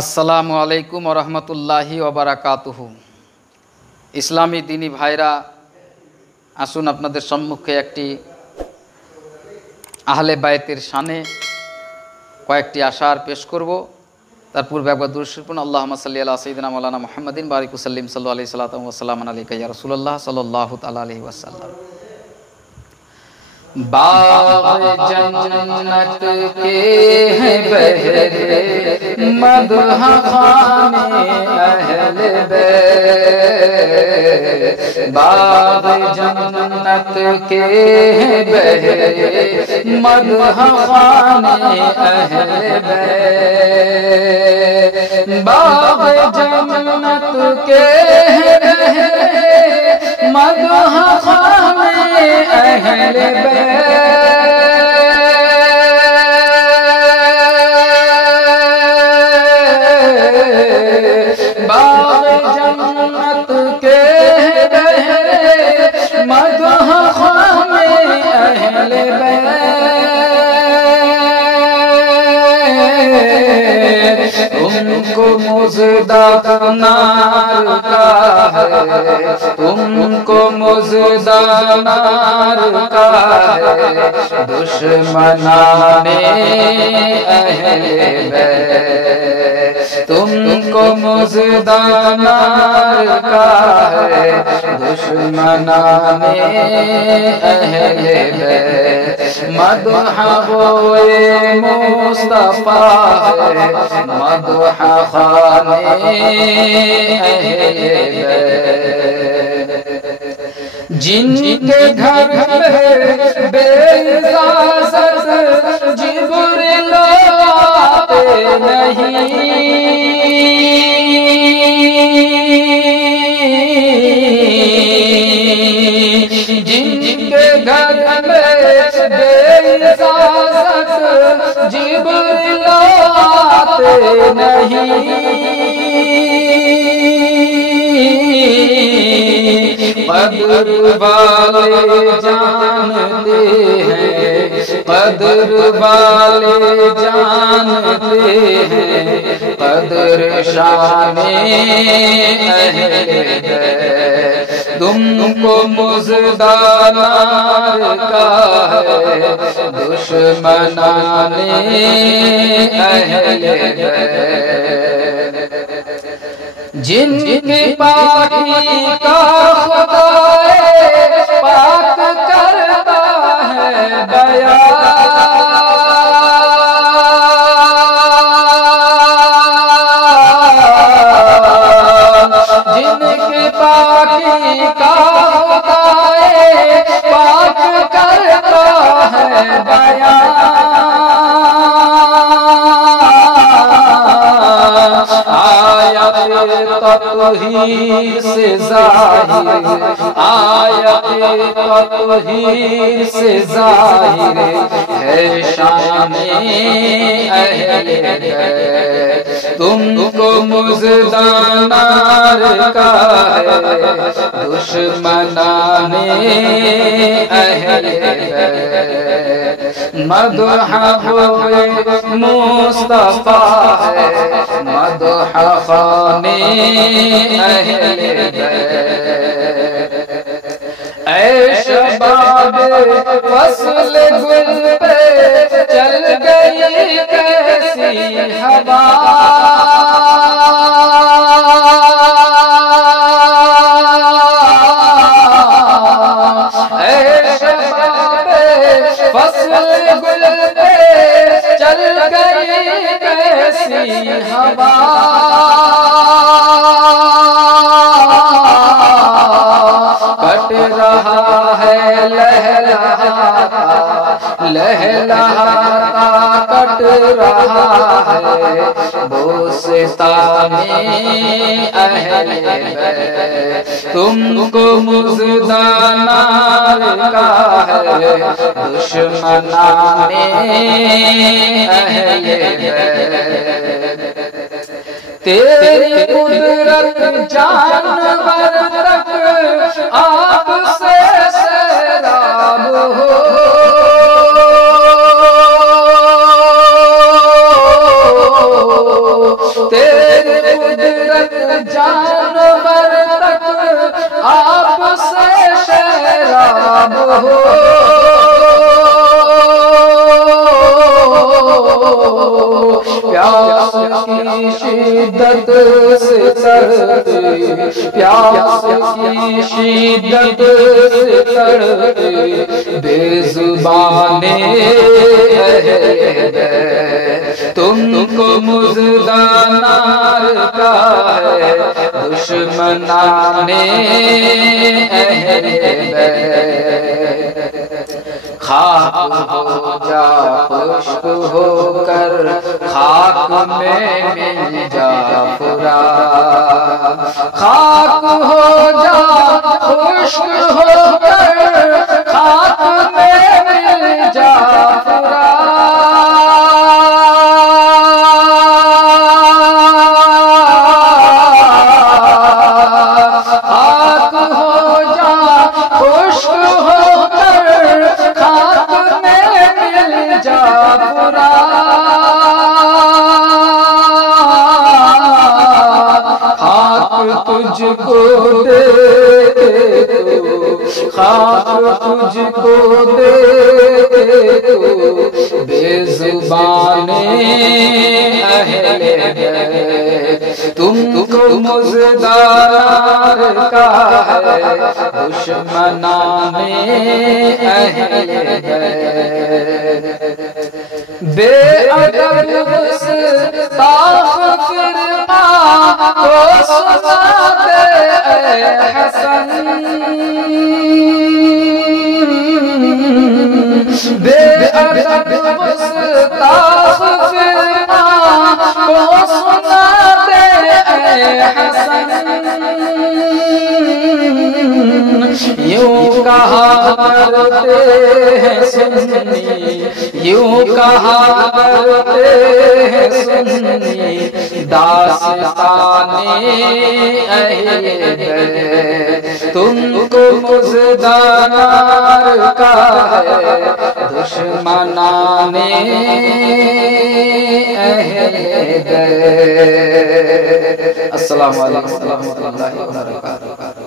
আসসালামু আলাইকুম ওয়া রাহমাতুল্লাহি ওয়া বারাকাতুহু। ইসলামী দিনী ভাইরা, আসুন আপনাদের সম্মুখে একটি আহলে বায়তের শানে কয়েকটি আশার পেশ করব। তার পূর্বে একবার দুরূদ শরীফ পড়ুন। আল্লাহুম্মা সাল্লি আলা সাইয়্যিদিনা মাওলানা মুহাম্মাদিন বারিক ওয়া সাল্লিম সাল্লাল্লাহু আলাইহি ওয়া সাল্লাম আলাইকা ইয়া রাসূলুল্লাহ সাল্লাল্লাহু তাআলা আলাইহি ওয়া সাল্লাম। बाग़ जन्नत के हैं बहरे मदह खाने अहले बैत। बाग़ जन्नत के हैं बहरे मदह खाने अहले बैत। बाग़ जन्नत के हैं बहरे मदह खाने अहले बैत। बाग़ जन्नत के बहरे मदह खाने अहले बैत। तुमको मुज़दा नार का है, तुमको मुज़दा नार का है, दुश्मनाने अहले बैत। तुमको मुज़दा नार का है, दुश्मनाने अहले बैत। मदह होए मुस्तफा है, मदह खाने अहले बैत। जिनके घर में बेइजाज़त जिब्रील आते नहीं, जिनके घर में बेइजाज़त जिब्रील आते नहीं, कदर वाले जानते हैं, कदर वाले जानते हैं, कदर शाने अहले बैत। तुमको मुज़दा नार का है, दुश्मनाने अहले बैत। जिनकी पाकी का खुदा पाक करता है बयान, जिनकी पाकी का खुदा पाक करता है बयान। तत्हीर से ज़ाहिर, आयत तत्हीर से ज़ाहिर है शाने अहले बैत। तुमको मुज़दा नार का है, दुश्मनाने अहले बैत। मदह होए मुस्तफा है, मदह खाने अहले बैत। ऐ शबाब फ़स्ल गुल पे चल गई कैसी हवा, ऐ शबाब फ़स्ल गुल पे चल गई कैसी हवा। कट रहा है लहलहाता, लहलहाता कट रहा है बोस्ताने अहले बैत। तुमको मुज़दा नार का है, दुश्मनाने अहले बैत। तेरी कुदरत जानवर तक आपसे सैराब हो, तेरी شدت سے تڑپے، پیاس کی شدت سے تڑپے، بے زبان اہل بیت تم کو مژدہ نار کا ہے دشمنان اہل بیت۔ خاک ہو جا خشک ہو کر خاک میں مل جا پورا، خاک ہو جا خشک ہو کر خاک میں مل جا پورا، خاک ہو جا خشک ہو کر خاک میں مل جا پورا، خاک تجھ کو دے تو، خاک تجھ کو دے تو، بے زبان اہل بیت تم کو مژدہ نار کا ہے دشمنان اہل بیت۔ بے ادب گستاخ فرقہ کو سنا دے اے حسن، بے ادب گستاخ فرقہ کو سنا دے اے حسن، یوں کہا کرتے ہیں سنی، یوں کہا کرتے ہیں سنی، داستان اہل بیت تم کو مژدہ نار کا ہے دشمنان اہل بیت۔ السلام علیکم ورحمۃ اللہ وبرکاتہ۔